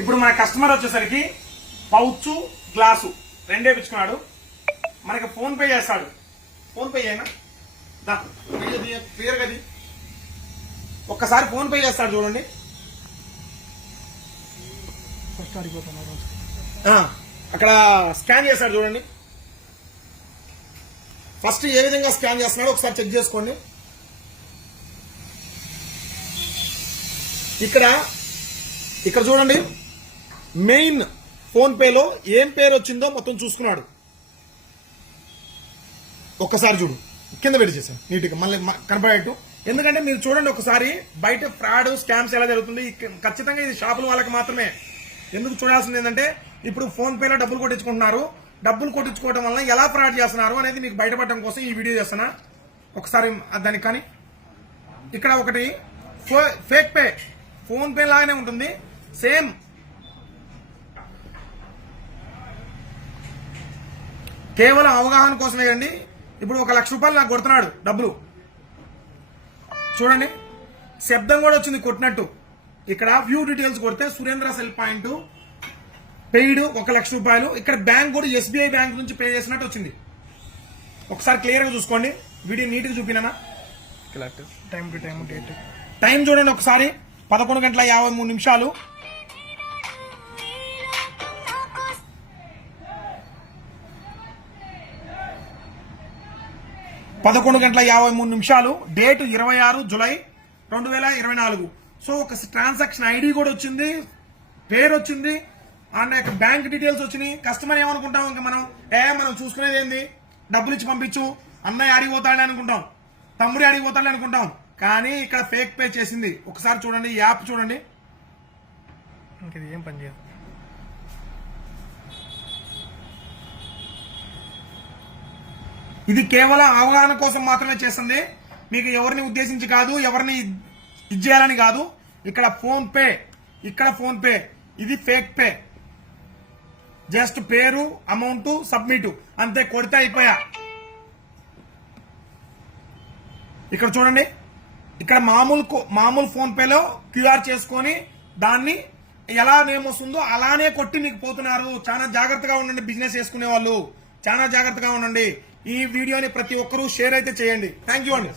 ఇప్పుడు మన కస్టమర్ వచ్చేసరికి పౌచ్ గ్లాసు రెండే పిచ్చుకున్నాడు. మనకి ఫోన్ పే చేస్తాడు. ఫోన్ పే చేయనా క్లియర్ గది ఒక్కసారి ఫోన్ పే చేస్తాడు చూడండి. అక్కడ స్కాన్ చేస్తాడు చూడండి. ఫస్ట్ ఏ విధంగా స్కాన్ చేస్తున్నాడో ఒకసారి చెక్ చేసుకోండి. ఇక్కడ చూడండి, మెయిన్ ఫోన్ పేలో ఏం పేరు వచ్చిందో మొత్తం చూసుకున్నాడు. ఒక్కసారి చూడు, కింద పెట్టి చేశాను నీట్గా మళ్ళీ కనపడేట్టు. ఎందుకంటే మీరు చూడండి ఒకసారి, బయట ఫ్రాడ్ స్కామ్స్ ఎలా జరుగుతుంది. ఖచ్చితంగా ఇది షాపుల వాళ్ళకి మాత్రమే. ఎందుకు చూడాల్సింది ఏంటంటే, ఇప్పుడు ఫోన్ పేలో డబ్బులు కొట్టించుకుంటున్నారు. డబ్బులు కొట్టించుకోవడం వల్ల ఎలా ఫ్రాడ్ చేస్తున్నారు అనేది మీకు బయటపడడం కోసం ఈ వీడియో చేస్తున్నా. ఒకసారి దానికి కానీ ఇక్కడ ఒకటి ఫేక్ పే, ఫోన్ పే లాగానే ఉంటుంది సేమ్. కేవలం అవగాహన కోసమే అండి. ఇప్పుడు 1 లక్ష రూపాయలు నాకు కొడుతున్నాడు డబ్బులు. చూడండి, శబ్దం కూడా వచ్చింది కొట్టినట్టు. ఇక్కడ వ్యూ డీటెయిల్స్ కొడితే సురేంద్ర సెల్ పాయింట్ పెయిడ్ 1 లక్ష రూపాయలు. ఇక్కడ బ్యాంక్ కూడా ఎస్బీఐ బ్యాంక్ నుంచి పే చేసినట్టు వచ్చింది. ఒకసారి క్లియర్ గా చూసుకోండి. వీడియో నీట్ గా చూపినా. Time to time date time చూడండి ఒకసారి, 11:53. 11:53. Date 26 July 2024. సో ఒక ట్రాన్సాక్షన్ ఐడి కూడా వచ్చింది, పేరు వచ్చింది, అండ్ బ్యాంక్ డీటెయిల్స్ వచ్చినాయి. కస్టమర్ ఏమనుకుంటాం, ఇంకా మనం చూసుకునేది ఏంది, డబ్బులు ఇచ్చి పంపించు, అన్నయ్య అడిగిపోతాడని అనుకుంటాం, తమ్ముడి అడిగిపోతాడని అనుకుంటాం. కానీ ఇక్కడ ఫేక్ పే చేసింది. ఒకసారి చూడండి, యాప్ చూడండి. ఇంకది ఏం పని చేయదు. ఇది కేవలం అవగాహన కోసం మాత్రమే చేస్తుంది. మీకు ఎవరిని ఉద్దేశించి కాదు, ఎవరిని ఇచ్చేయాలని కాదు. ఇక్కడ ఫోన్ పే, ఇది ఫేక్ పే. జస్ట్ పేరు, అమౌంట్, సబ్మిట్ అంతే, కొడితే అయిపోయా. ఇక్కడ చూడండి, ఇక్కడ మామూలు ఫోన్ పేలో క్యూఆర్ చేసుకొని దాన్ని ఎలా నేమ్ వస్తుందో అలానే కొట్టి మీకు పోతున్నారు. చాలా జాగ్రత్తగా ఉండండి, బిజినెస్ చేసుకునే వాళ్ళు చాలా జాగ్రత్తగా ఉండండి. ఈ వీడియోని ప్రతి ఒక్కరూ షేర్ అయితే చేయండి. థ్యాంక్ యూ అండి.